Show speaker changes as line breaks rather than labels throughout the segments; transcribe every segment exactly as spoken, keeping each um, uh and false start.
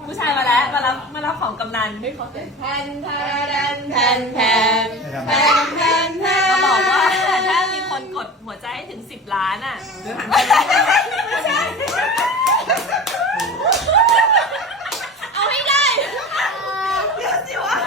ผู้ชายมาแล้วมารับมารับของกำนันให้เขาเต้นแทนแทนแทนแทนแทนแทนแทนมาบอกว่าถ้ามีคนกดหัวใจให้ถึงสิบล้านอ่ะเอาให้ได้เดี๋ยวสิวะ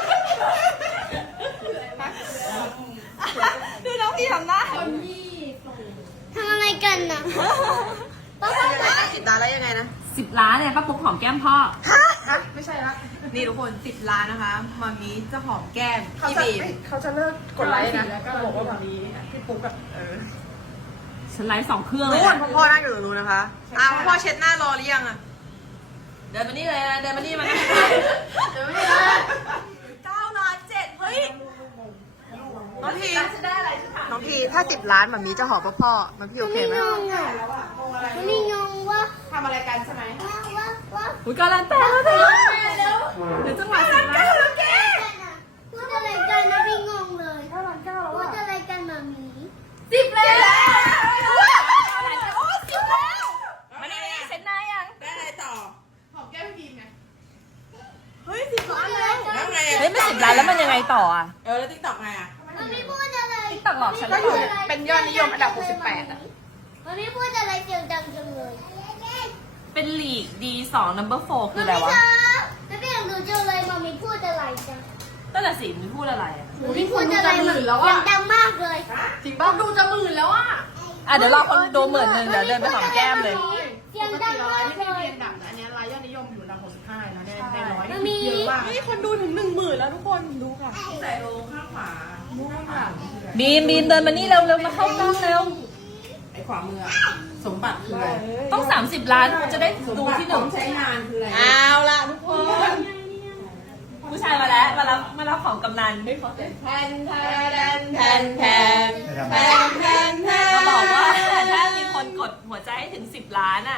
ดูน้องพี่ทำหน้า
ทำอะไรกันน่ะป้าป้าป้า
สิบล้านแล้วยังไงนะ
สิบล้านเนี่ยป้าปุ๊กหอมแก้มพ่อ
ฮะไม่ใช่ละนี่ทุกคนสิบล้านนะคะมามีจะหอมแก้มพี่บีมเขาจะเลิกกดไลค์นะก็บอกว่าแบบนี้พี่ปุ๊กแบบเออ
ฉันไลฟ์สองเครื่องเลย
นู่นพ่อนั่งอยู่ตรงนู้นนะคะอ้าวพ่อเช็ดหน้ารอหรือยังอะ
เดินมานี่เลยนะเดินมานี่มา
เดินมานี่เลยเก้าล้านเจ็ดเฮ้ยน้องพีน้องพีถ้าสิบล้านมามีจะหอมพ่อพ่อมันพี่โอเคไหม
งงอ่ะมันนี่งงว่า
ทำอะไรกันใช่ไหม
ว่าว่าว่า
อุ้ยการันแต่แล้วเธอเดี๋ยวจังหวะสิบล้าน
พูดอะไรกันนะพี่งงเลยพูดอะไรกันมามี
สิบแล้วโอ้สิบแล้วมานี่เซ็นนายยัง
ได้อะไรต่อหอมแก้มพี่บีมไง
เฮ้ยสิบล้านแล้ว
แล้วไงอะ
เฮ้ยไม่สิบล้านแล้วมันยังไงต่ออ่ะ
เออแล้วติ๊กต็อกไงอะ
มันไม่พูดอะไร
ตักหลอกฉัน
ก็อยู่เป็นยอดนิยมอันดับหกสิบแปดอะ
มันไม่พูดอะไรเสียงดังจังเลย
เป็นลีกดีสอง number four คืออะไรวะ
ไม่เป็นอย่างหนูจังเลยมันไม่พูดอะไรจัง
ตั้งแต่สิมันพูดอะไรอ่ะ
หนูไม่พูดอะไรมันเสียงดังมากเลย
จริงป่ะดูจะหมื่นแล้วอ่ะ
อ่ะเดี๋ยวรอคนดูหมื่นหนึ่งเดี๋ยวเดินไปหอมแก้มเลย
เสียงดังมากเลย
เรียนดับอันนี้รายยอดนิยมอยู่อันดับหกสิบห้านะได้ได้ร้อย
มันมี
เยอะมากนี่คนดูถึงหนึ่งหมื่นแล้วทุกคนดูค่ะใส่โลข้างขวานู่นค่ะ
บีมบีมเดินมานี่เร็วเร็วมาเข้ากล้องเร็ว
ไอ้ขวามือสมบัติคืออะไร
ต้องสามสิบล้านจะได้ดูที่หนึ่ง
ใช้งานคืออะไร
เอาละทุกคน ผู้ชายมาแล้วมารับมารับของกำนันให้เขาเต้นแทนแทนแทนแทนแทนแทนแทนมาบอกว่าถ้ามีคนกดหัวใจให้ถึงสิบล้านอ่ะ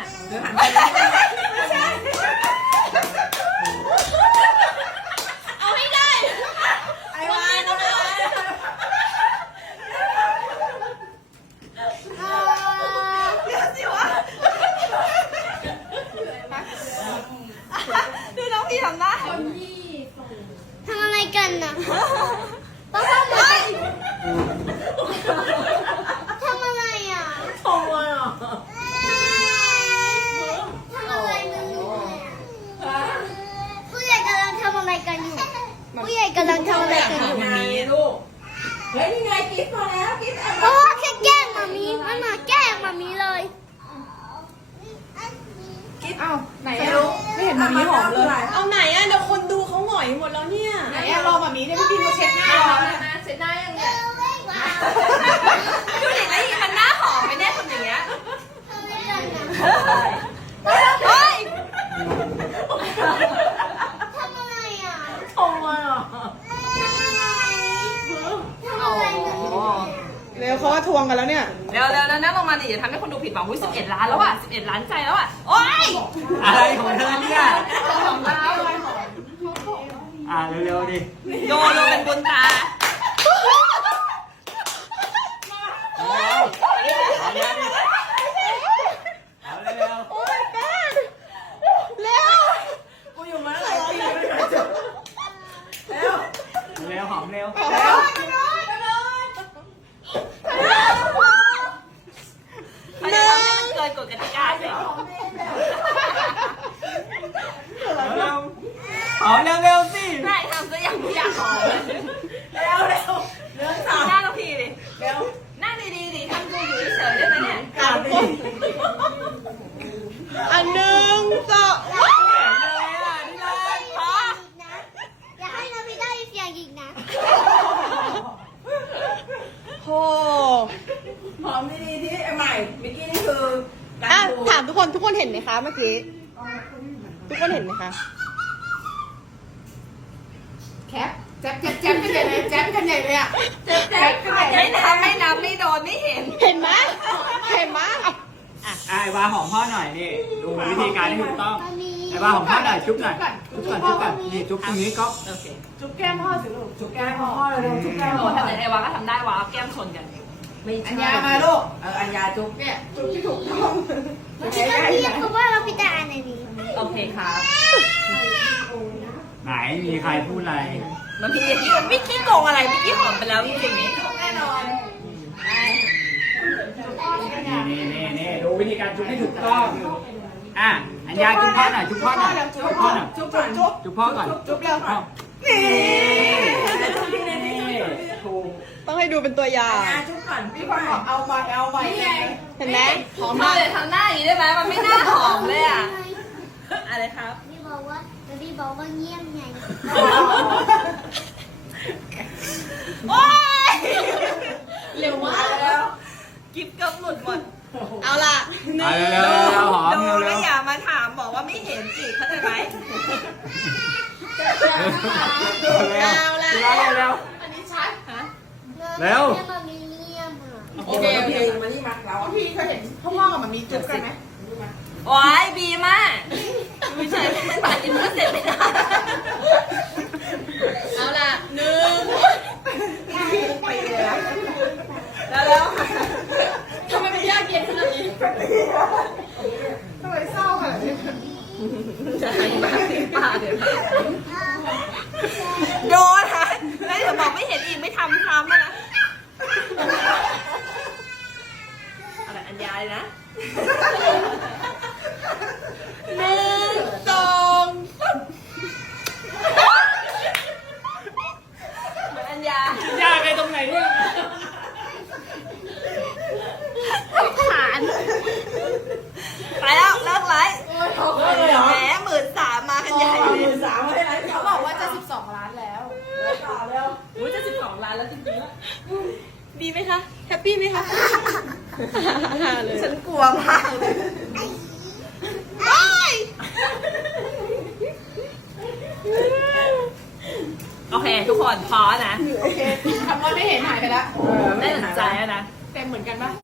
เอาให้ได้
ไอ้วานเอาไปเลยเดี๋ยวสิวะดูน้องพี่ทำหน้า
ทำอะไรกันน่ะป้าป้าป้าทำอะไรอ่ะ
ทำไมอ่ะ
ทำอะไรกันอยู่ผู้ใหญ่กำลังทำอะไรกันอยู่ผู้ใหญ่กำลังทำอะไรกันอยู่
งานลูกเฮ้ยนี่ไงกิ๊ฟมาแล้วกิ๊ฟแอบ
เพราะว่าแค่แกล้งมามีมันมาแกล้งมามีเลย
กิ๊ฟเอ้าไหนอะลูกไม่เห็นมามีหอมเลยเอาไหนอะเดี๋ยวคนดูเขาหงอยหมดแล้วเนี่ยไหนอะรอมามีเนี่ยพี่พิมมาเช็ดหน้าแล้วนะเช็ดหน้ายังไง
ดูดิแล้วอีมันหน้าหอมไหมเนี่ยคนอย่างเงี้ย
ทำอะไรกันน่ะ
เฮ้ย
ทำอะไรอ่ะ
ทำไมอ่ะ
ทำอะไรกันอยู่
เร็วเขาว่าทวงกันแล้วเนี่ย
เร็วเร็วแล้วนั่งลงมาดิอย่าทำให้คนดูผิดหวังอุ้ยสิบเอ็ดล้านแล้วอ่ะสิบเอ็ดล้านใจแล้วอ่ะโอ๊ย
อะไรของเธอเนี่ย
หอมแล้ว
อ่าเร็วๆดิ
โยนลงเป็นบุญตา
เอาเร็วเอาเร็วดิเอาเร็ว
โอ้ my god เร็วกูอยู่มาตั้งหลายปีแล้วเร็ว
เร็วหอมเร็ว
เร็ว
เขาจะทำให้มันเกินกฎกติกาสิ
เร็วหอมเร็วๆสิ
ได้ทำซะอย่างไม่อยากขอเลย
เร็วเร็วเร็วสาม
หน้าเราทีดิ
เร็ว
นั่งดีๆดิทำดูอยู่เฉยๆได้ไหมเนี่ย
สามปีอันหนึ่งสอง
เลยอ่ะนี่เลย
พอ
อย่าให้เราไม่ได้เสียงอีกนะ
โอ้หอมดีๆที่ใหม่เมื่อกี้นี่คืออ่ะถามทุกคนทุกคนเห็นไหมคะเมื่อกี้ทุกคนเห็นไหมคะแคปแจ๊บแจ๊บแจ๊บกันใหญ่เลยแจ๊บกันใหญ่เลยอ่ะแจ๊บแจ๊บกันใหญ่
ไม่นับไม่นับไม่โดนไม่เห็น
เห็นไหมเห็นไหม
อ่ะไอ้วาหอมพ่อหน่อยนี่ดูวิธีการที่ถูกต้อง
มามี
ไอ้วาหอมพ่อหน่อยจุ๊บหน่อยจุ๊บก่อนจุ๊บก่อนนี่จุ๊บตรงนี้ก็
โอเค
จุ๊บแก้มพ่อสิลูกจุ๊บแก้มพ่อเลยลูกจุ๊บแก้ม
โอ้
พ่อ
ถ้าเกิดไอ้วาก็ทำได้วาเอาแก้มชนกันไม่
อั
ใช่
ญญามาลูกเอออัญญาจุ๊บเนี่ยจุ๊บที่ถูกต้อง
เมื่อกี้เราเรียกเขาว่าเราพิจารณาในนี้
โอเคครับ
ไหนมีใครพูดอะไร
มันพี่กี้ไม่ขี้โกงอะไรพี่กี้หอมไปแล้วจริงๆนี่แน่นอน
นี่นี่นี่นี่ดูวิธีการจุ๊บให้ถูกต้อง อ่ะ อัญญาจุ๊บพ่อหน่อย จุ๊บพ่อหน่อย จุ๊บพ่อหน่อย
จุ๊บก่อนจุ๊บ
จุ๊บพ่อก่อน
จุ๊บเร็ว
พ่อ
นี่
นี่ถูก
ต้องให้ดูเป็นตัวอย่าง
จุ๊บก่อน
พี่คนบอกเอาใหม่เอาใหม่เห็นไหมหอม
เธ
มา
อก เลยทำหน้าอย่างนี้ได้ไหมมันไม่น่าหอมเลยอ่ะอะไรครับ
พี่บอกว่าพี่บอกว่าเงียบไง
โอ๊ยเร็วมากแล้วกิ๊บกับหลุดหมด
เอาล่ะหนึ่
เอา
ง
เร็วๆเร็วๆหอม
ดู
เร็
แล้ว วอย่ามาถามบอกว่าไม่เห็นอีกเข้าใจไหม
ๆเร็ว
เอาล่ะ
เร็วเร็ว เร็ว
เงียบแบบเงียบอ่ะ
โอเคโอเคมานี่มาเราพี่เคยเห็นพ่อพ่อกับมันมีจุ๊บกันไหม
โอ๊ยบีมากไม่ใช่ไม่ใช่บาดอินก็เสร็จไม่ได้
เอาล่ะหนึ่งไปเลยนะ
แล้วแล้ว
ทำไมมันยากเย็นขนาดนี้ทำไมเศร้าขนาดนี้
จะให้บาดติดปากเดี๋ยวโดนนะแล้วเดี๋ยวบอกไม่เห็นอีกไม่ทำทำนะอะไรอัญญาเลยนะ
หนึ่งสองสาม
เหมือนอัญญาย
ากไปตรงไหนเนี่ย
ผ่านไปแล้วเลิกไลฟ์แหมหมื่นสามมากันใหญ่เลย
สามไม่ไรเขาบอกว่าจะสิบสองล้านแล้ว
อุ้ยจะสิบสองล้านแล้วจริงๆแล้ว
ดีไหมคะแฮปปี้ไหมคะเลย
ฉันกลัวมากเลยโอเค ทุกคนพอนะ
โอเคคำว่าไม่เห็นหายไปแล้ว
ได้สนใจแล้วนะ
เต็มเหมือนกันปะ